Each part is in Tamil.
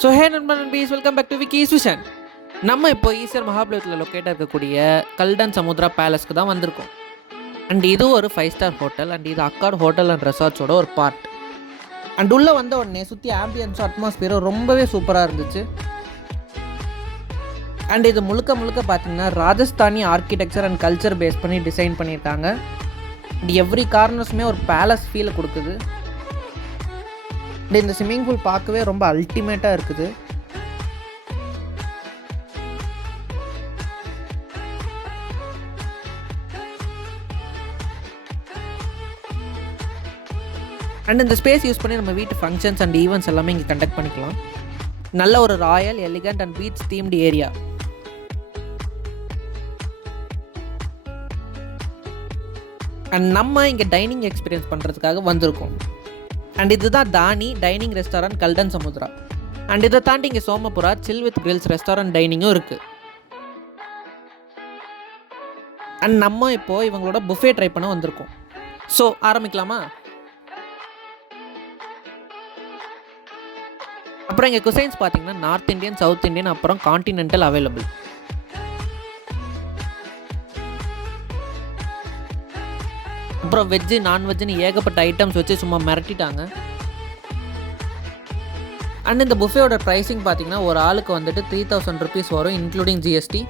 ஸோ ஹே நண்பன் நண்பீஸ், வெல்கம் பேக் டு விக்கீஸ் விஷன். நம்ம இப்போ ஈசிஆர் மகாபலிபுரத்தில் லொக்கேட்டாக இருக்கக்கூடிய கல்டன் சமுத்ரா பேலஸ்க்கு தான் வந்திருக்கோம். அண்ட் இது ஒரு 5 ஸ்டார் ஹோட்டல். அண்ட் இது அக்கார்ட் ஹோட்டல் அண்ட் ரெசார்ட்ஸோட ஒரு பார்ட். அண்ட் உள்ளே வந்த உடனே சுற்றி ஆம்பியன்ஸும் அட்மாஸ்பியரும் ரொம்பவே சூப்பராக இருந்துச்சு. அண்ட் இது முழுக்க முழுக்க பார்த்தீங்கன்னா Rajasthani architecture and culture base பண்ணி டிசைன் பண்ணியிருக்காங்க. அண்ட் எவ்ரி கார்னர்ஸுமே ஒரு பேலஸ் ஃபீலை கொடுக்குது. இந்த ஸ்விம்மிங் பூல் பார்க்கவே ரொம்ப அல்டிமேட்டாக இருக்குது. அண்ட் இந்த ஸ்பேஸ் யூஸ் பண்ணி நம்ம வீட்டு ஃபங்க்ஷன்ஸ் அண்ட் ஈவெண்ட்ஸ் எல்லாமே இங்கே கண்டக்ட் பண்ணிக்கலாம். நல்ல ஒரு Royal, elegant and beach themed area. And நம்ம இங்கே டைனிங் எக்ஸ்பீரியன்ஸ் பண்ணுறதுக்காக வந்திருக்கோம். அண்ட் இதுதான் தானி டைனிங் ரெஸ்டாரண்ட் கல்டன் சமுத்ரா. அண்ட் இதை தாண்டி இங்கே சோமபுரா சில் வித் கிரில்ஸ் ரெஸ்டாரண்ட் டைனிங்கும் இருக்குது. அண்ட் நம்ம இப்போது இவங்களோட புஃபே ட்ரை பண்ண வந்திருக்கோம். ஸோ ஆரம்பிக்கலாமா? அப்புறம் இங்கே குசைன்ஸ் பார்த்தீங்கன்னா நார்த் இந்தியன், சவுத் இந்தியன், அப்புறம் கான்டினென்டல் அவைலபிள். அப்புறம் வெஜ்ஜு, நான்வெஜ்ஜுன்னு ஏகப்பட்ட ஐட்டம்ஸ் வச்சு சும்மா மிரட்டிட்டாங்க. அண்ட் இந்த புஃபேயோட ப்ரைஸிங் பார்த்தீங்கன்னா ஒரு ஆளுக்கு வந்துட்டு 3000 rupees வரும், இன்க்ளூடிங் ஜிஎஸ்டி.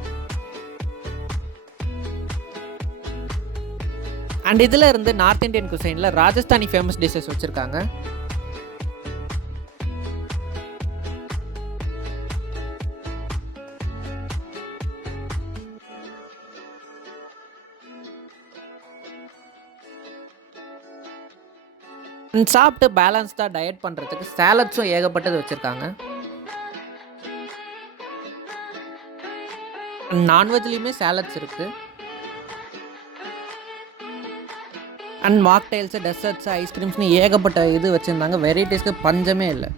அண்ட் இதில் இருந்து நார்த் இந்தியன் குசைனில் ராஜஸ்தானி ஃபேமஸ் டிஷ்ஷஸ் வச்சுருக்காங்க. சாப்பிட்டு பேலன்ஸ்டாக டயட் பண்ணுறதுக்கு சாலட்ஸும் ஏகப்பட்டது வச்சுருக்காங்க. நான்வெஜ்லேயுமே சாலட்ஸ் இருக்குது. அண்ட் மாக்டைல்ஸு, டெசர்ட்ஸு, ஐஸ்கிரீம்ஸ்னு ஏகப்பட்ட இது வச்சுருந்தாங்க. வெரைட்டிஸ்க்கு பஞ்சமே இல்லை.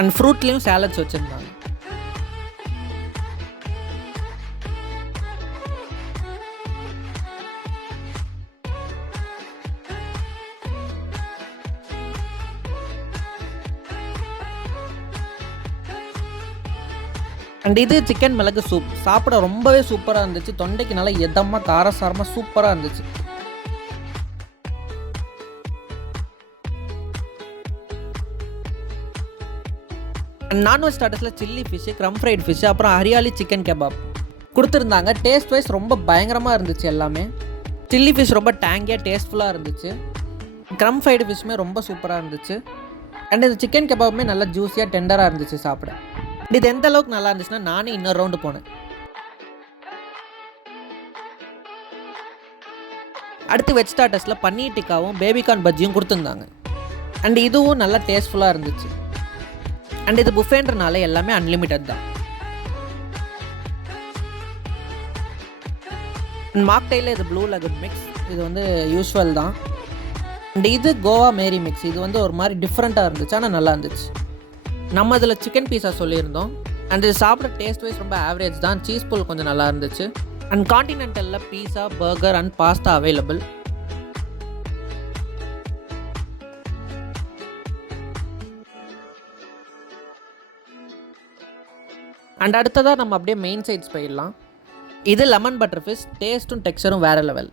அண்ட் ஃப்ரூட்லேயும் சாலட்ஸ் வச்சுருந்தாங்க. அண்ட் இது சிக்கன் மிளகு சூப். சாப்பிட ரொம்பவே சூப்பராக இருந்துச்சு. தொண்டைக்கு நல்லா எதமாக காரசாரமாக சூப்பராக இருந்துச்சு. நான்வெஜ் ஸ்டார்டர்ஸில் chilli fish, crumb fried fish, அப்புறம் ஹரியாலி சிக்கன் கெபாப் கொடுத்துருந்தாங்க. டேஸ்ட் வைஸ் ரொம்ப பயங்கரமாக இருந்துச்சு எல்லாமே. சில்லி ஃபிஷ் ரொம்ப டேங்கியாக டேஸ்ட்ஃபுல்லாக இருந்துச்சு. க்ரம் ஃப்ரைடு ஃபிஷ்ஷுமே ரொம்ப சூப்பராக இருந்துச்சு. அண்ட் இந்த சிக்கன் கெபாப்புமே நல்லா ஜூஸியாக டெண்டராக இருந்துச்சு சாப்பிட. இது எந்த அளவுக்கு நல்லா இருந்துச்சுன்னா நானே இன்னொரு ரவுண்டு போனேன். அடுத்து வெஜ் ஸ்டார்டர்ஸில் பன்னீர் டிக்காவும் பேபிகார்ன் பஜ்ஜியும் கொடுத்துருந்தாங்க. அண்ட் இதுவும் நல்லா டேஸ்ட்ஃபுல்லாக இருந்துச்சு. அண்ட் இது புஃபேன்றனால எல்லாமே அன்லிமிட்டட் தான். மாக்டைலில் இது ப்ளூ லகன் மிக்ஸ். இது வந்து யூஸ்வல் தான். அண்ட் இது கோவா மேரி மிக்ஸ். இது வந்து ஒரு மாதிரி டிஃப்ரெண்ட்டாக இருந்துச்சு, ஆனால் நல்லா இருந்துச்சு. நம்ம இதில் சிக்கன் பீஸா சொல்லியிருந்தோம். அண்ட் இது சாப்பிட டேஸ்ட் வைஸ் ரொம்ப ஆவரேஜ் தான். சீஸ் பூல் கொஞ்சம் நல்லா இருந்துச்சு. அண்ட் கான்டினென்டலில் pizza, burger and pasta available. And அடுத்ததாக நம்ம அப்படியே மெயின் சைட்ஸ் போயிடலாம். இது லெமன் பட்டர் ஃபிஷ். டேஸ்ட்டும் டெக்ஸ்சரும் வேறு லெவல்.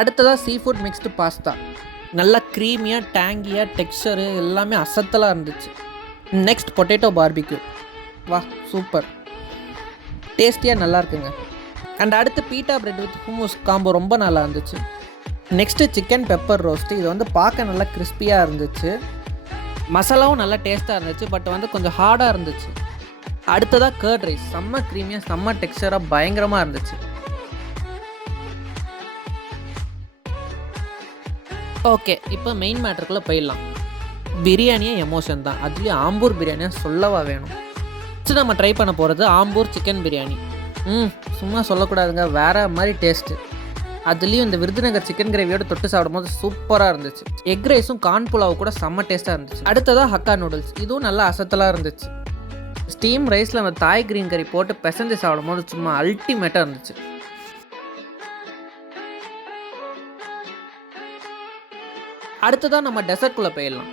அடுத்ததாக சீ ஃபுட் மிக்ஸ்டு பாஸ்தா. நல்லா க்ரீமியாக டேங்கியாக டெக்ஸ்சரு எல்லாமே அசத்தலாக இருந்துச்சு. Next potato barbecue. வா சூப்பர், டேஸ்டியாக நல்லா இருக்குங்க. அண்ட் அடுத்து பீட்டா பிரெட் வித் ஹுமூஸ் காம்போ ரொம்ப நல்லா இருந்துச்சு. Next chicken pepper roast. இது வந்து பார்க்க நல்லா கிறிஸ்பியாக இருந்துச்சு. மசாலாவும் நல்லா டேஸ்ட்டாக இருந்துச்சு, பட் வந்து கொஞ்சம் ஹார்டாக இருந்துச்சு. அடுத்ததாக கர்ட் ரைஸ். செம்ம க்ரீமியாக செம்ம டெக்ஸ்சராக பயங்கரமாக இருந்துச்சு. ஓகே, இப்போ மெயின் மேட்டருக்குள்ளே போயிடலாம். பிரியாணியே எமோஷன் தான். அதுலேயும் ஆம்பூர் பிரியாணியாக சொல்லவா வேணும். ஃபஸ்ட்டு நம்ம ட்ரை பண்ண போகிறது ஆம்பூர் சிக்கன் பிரியாணி. சும்மா சொல்லக்கூடாதுங்க, வேறு மாதிரி டேஸ்ட்டு. அதுலேயும் இந்த விருதுநகர் சிக்கன் கிரேவியோட தொட்டு சாப்பிடும் போது சூப்பராக இருந்துச்சு. எக் ரைஸும் கார்ன் புலாவு கூட செம்ம டேஸ்ட்டாக இருந்துச்சு. அடுத்ததாக ஹக்கா நூடுல்ஸ். இதுவும் நல்லா அசத்தலாக இருந்துச்சு. ஸ்டீம் ரைஸில் அந்த தாய் கிரீன் கறி போட்டு பிசைஞ்சு சாப்பிடும் போது சும்மா அல்டிமேட்டாக இருந்துச்சு. அடுத்ததான் நம்ம டெசர்ட்குள்ளே போயிடலாம்.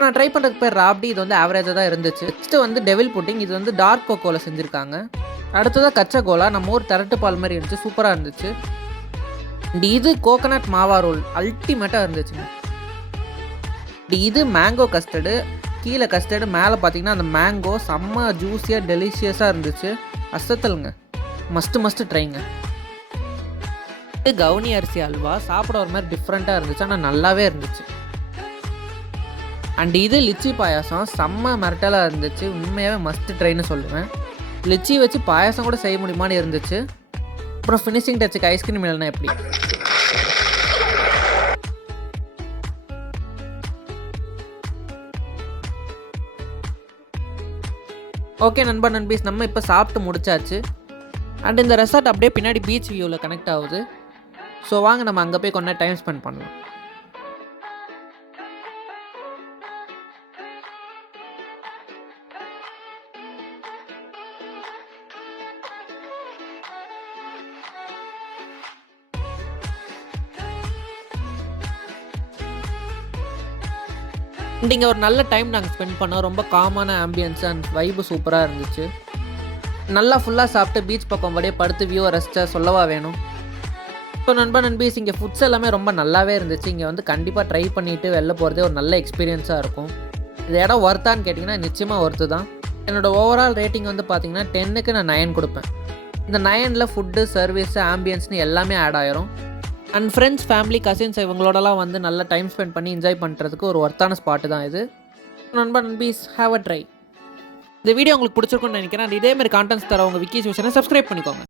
நான் ட்ரை பண்ணுறதுக்கு பேர் ராப்டி. இது வந்து ஆவரேஜாக தான் இருந்துச்சு. நெக்ஸ்ட்டு வந்து டெவில் புட்டிங். இது வந்து டார்க் கோகோவில் செஞ்சுருக்காங்க. அடுத்ததாக கச்சகோலா. நம்ம ஊர் திரட்டு பால் மாதிரி இருந்துச்சு, சூப்பராக இருந்துச்சு. இது கோகனட் மாவா ரோல் அல்டிமேட்டாக இருந்துச்சுங்க. இது மேங்கோ கஸ்டர்டு. கீழே கஸ்டர்டு, மேலே பார்த்தீங்கன்னா அந்த மேங்கோ செம்ம ஜூஸியாக டெலிஷியஸாக இருந்துச்சு. அசத்தலுங்க, மஸ்ட்டு ட்ரைங்க. இது கவுனி அரிசி அல்வா. சாப்பிட ஒரு மாதிரி டிஃப்ரெண்ட்டாக இருந்துச்சு, ஆனால் நல்லாவே இருந்துச்சு. அண்ட் இது லிச்சி பாயாசம். செம்ம மிரட்டலாக இருந்துச்சு, உண்மையாகவே மஸ்ட் ட்ரைன்னு சொல்லுவேன். லிச்சி வச்சு பாயாசம் கூட செய்ய முடியுமான்னு இருந்துச்சு. அப்புறம் ஃபினிஷிங் டச்சுக்கு ஐஸ்கிரீம் இல்லைன்னா எப்படி? ஓகே நண்பீஸ், நம்ம இப்போ சாப்பிட்டு முடிச்சாச்சு. அண்ட் இந்த ரெசார்ட் அப்படியே பின்னாடி பீச் வியூவில் கனெக்ட் ஆகுது. ஸோ வாங்க நம்ம அங்கே போய் கொஞ்சம் டைம் ஸ்பெண்ட் பண்ணலாம். இங்கே ஒரு நல்ல டைம் நாங்கள் ஸ்பெண்ட் பண்ணோம். ரொம்ப காமான ஆம்பியன்ஸ் அண்ட் வைபு சூப்பராக இருந்துச்சு. நல்லா ஃபுல்லாக சாப்பிட்டு பீச் பக்கம் வழியே படுத்து வியூவை ரசிச்சா சொல்லவா வேணும். ஸோ நண்பீஸ், இங்கே ஃபுட்ஸ் எல்லாமே ரொம்ப நல்லாவே இருந்துச்சு. இங்கே வந்து கண்டிப்பாக ட்ரை பண்ணிவிட்டு வெளில போகிறதே ஒரு நல்ல எக்ஸ்பீரியன்ஸாக இருக்கும். இது இடம் ஒர்த்தான்னு கேட்டிங்கன்னா நிச்சயமாக ஒர்த்து தான். என்னோடய ஓவரால் ரேட்டிங் வந்து பார்த்திங்கன்னா 10க்கு நான் 9 கொடுப்பேன். இந்த 9ல் ஃபுட்டு, சர்வீஸு, ஆம்பியன்ஸ்னு எல்லாமே ஆட் ஆயிரும். அண்ட் ஃப்ரெண்ட்ஸ், ஃபேமிலி, கசின்ஸ் இவங்களோடலாம் வந்து நல்லா டைம் ஸ்பெண்ட் பண்ணி என்ஜாய் பண்ணுறதுக்கு ஒரு ஒர்த்தான ஸ்பாட்டு தான் இது. நண்பீஸ், ஹேவ் அ ட்ரை. இந்த வீடியோ உங்களுக்கு பிடிச்சிருக்குன்னு நினைக்கிறேன். அண்ட் இதேமாதிரி கான்டென்ட்ஸ் தர உங்கள் விக்கி சப்ஸ்கிரைப் பண்ணிக்கோங்க.